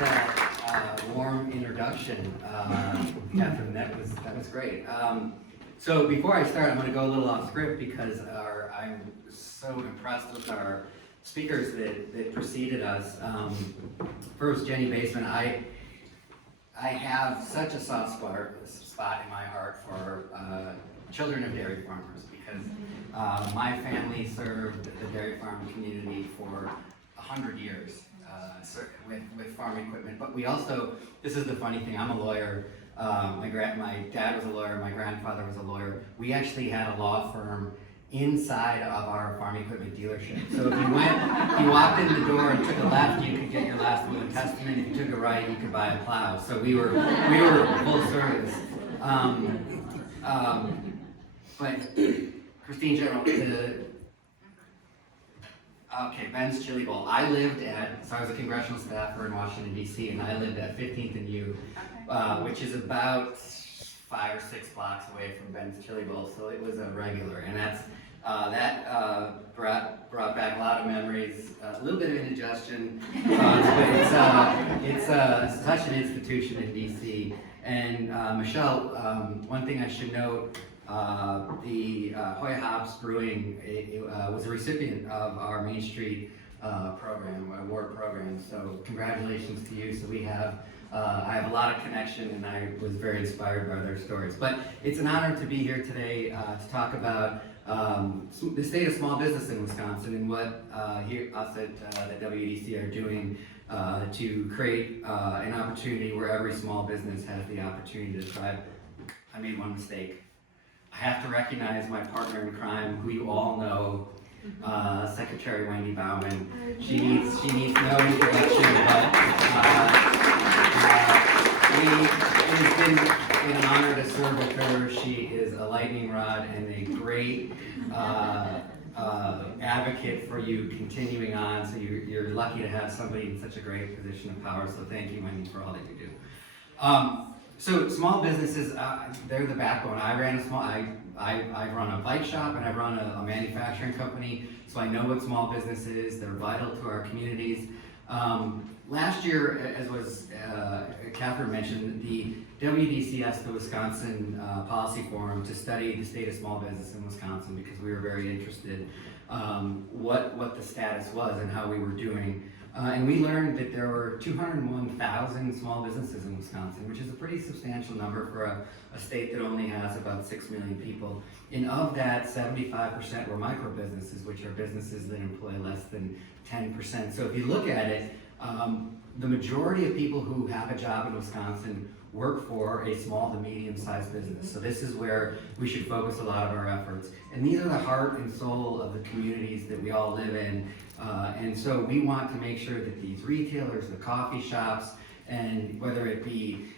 that warm introduction, Catherine. That was great. So before I start, I'm going to go a little off script because I'm so impressed with our speakers that preceded us. First, Jenny Baseman. I have such a soft spot in my heart for children of dairy farmers because my family served the dairy farm community for 100 years with farm equipment. But we also, this is the funny thing, I'm a lawyer. My dad was a lawyer, my grandfather was a lawyer. We actually had a law firm inside of our farm equipment dealership. So if you walked in the door and took a left, you could get your last will and testament. If you took a right, you could buy a plow. So we were full service. But Christine General, Ben's Chili Bowl. I was a congressional staffer in Washington, D.C., and I lived at 15th and U, which is about 5 or 6 blocks away from Ben's Chili Bowl, so it was a regular, and that brought back a lot of memories, a little bit of indigestion, but it's such an institution in D.C. And Michelle, one thing I should note, the Hoya Hops Brewing was a recipient of our Main Street award program, so congratulations to you. So I have a lot of connection, and I was very inspired by their stories. But it's an honor to be here today to talk about the state of small business in Wisconsin and what us at the WEDC are doing to create an opportunity where every small business has the opportunity to thrive. I made one mistake. I have to recognize my partner in crime, who you all know, Secretary Wendy Bauman. She needs no introduction, but it has been an honor to serve with her. She is a lightning rod and a great advocate for you continuing on. So you're lucky to have somebody in such a great position of power. So thank you, Wendy, for all that you do. So small businesses, they're the backbone. I run a bike shop and I run a manufacturing company, so I know what small business is. They're vital to our communities. Last year, as was Catherine mentioned, the WEDC asked the Wisconsin Policy Forum to study the state of small business in Wisconsin because we were very interested what the status was and how we were doing. And we learned that there were 201,000 small businesses in Wisconsin, which is a pretty substantial number for a state that only has about 6 million people. And of that, 75% were micro businesses, which are businesses that employ less than 10%. So if you look at it, the majority of people who have a job in Wisconsin work for a small to medium-sized business. So this is where we should focus a lot of our efforts. And these are the heart and soul of the communities that we all live in. And so we want to make sure that these retailers, the coffee shops, and whether it be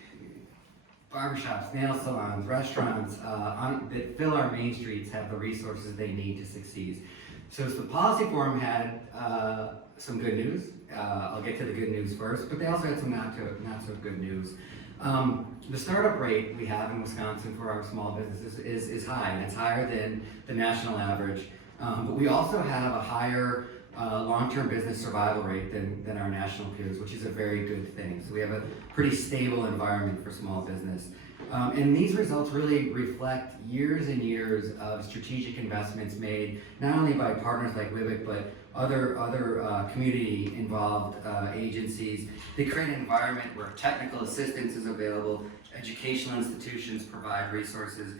barbershops, nail salons, restaurants that fill our main streets have the resources they need to succeed. So the Policy Forum had some good news. I'll get to the good news first, but they also had some not so good news. The startup rate we have in Wisconsin for our small businesses is high, and it's higher than the national average. But we also have a higher long-term business survival rate than our national peers, which is a very good thing. So we have a pretty stable environment for small business. And these results really reflect years and years of strategic investments made, not only by partners like WWBIC, but other community-involved agencies. They create an environment where technical assistance is available, educational institutions provide resources,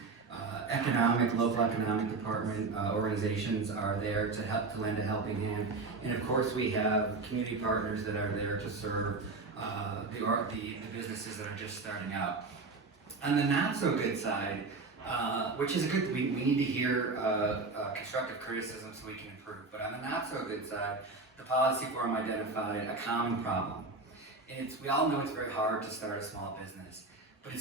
local economic department organizations are there to lend a helping hand, and of course we have community partners that are there to serve the businesses that are just starting out. On the not so good side, which is a good, we need to hear constructive criticism so we can improve, but on the not so good side, the Policy Forum identified a common problem. And we all know it's very hard to start a small business, but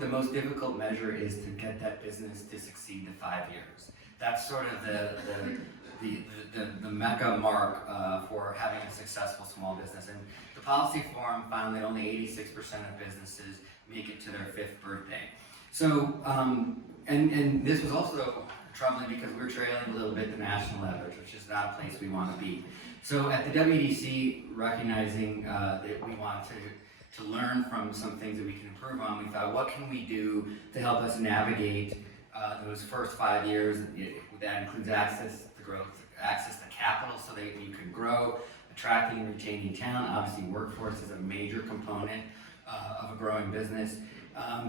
the most difficult measure is to get that business to succeed to 5 years. That's sort of the mecca mark for having a successful small business. And the Policy Forum found that only 86% of businesses make it to their 5th birthday. So, and this was also troubling because we're trailing a little bit the national average, which is not a place we want to be. So at the WEDC, recognizing that we want to learn from some things that we can improve on, we thought, what can we do to help us navigate those first 5 years? That includes access to growth, access to capital so that you can grow, attracting and retaining talent. Obviously, workforce is a major component of a growing business.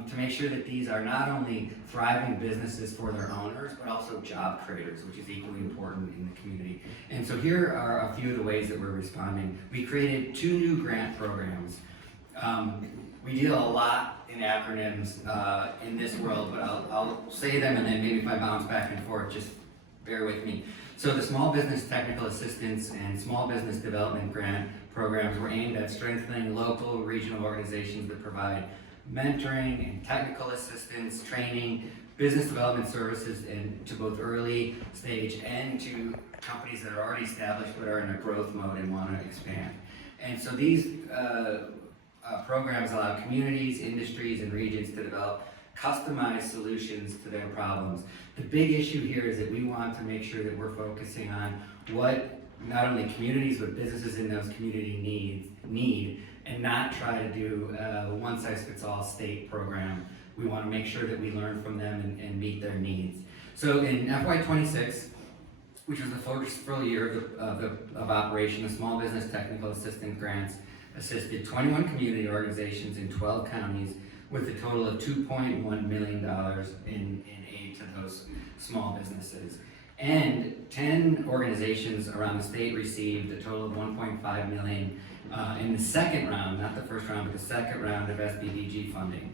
To make sure that these are not only thriving businesses for their owners, but also job creators, which is equally important in the community. And so here are a few of the ways that we're responding. We created 2 new grant programs. We deal a lot in acronyms in this world, but I'll say them and then maybe if I bounce back and forth, just bear with me. So the Small Business Technical Assistance and Small Business Development Grant programs were aimed at strengthening local, regional organizations that provide mentoring and technical assistance, training, business development services, and to both early stage and to companies that are already established but are in a growth mode and want to expand. And so these programs allow communities, industries, and regions to develop customized solutions to their problems. The big issue here is that we want to make sure that we're focusing on what not only communities but businesses in those communities need, and not try to do a one-size-fits-all state program. We want to make sure that we learn from them and meet their needs. So in FY26, which was the first full year of operation, the Small Business Technical Assistance Grants assisted 21 community organizations in 12 counties with a total of $2.1 million in aid to those small businesses. And 10 organizations around the state received a total of $1.5 million in the second round, not the first round, but the second round of SBDG funding.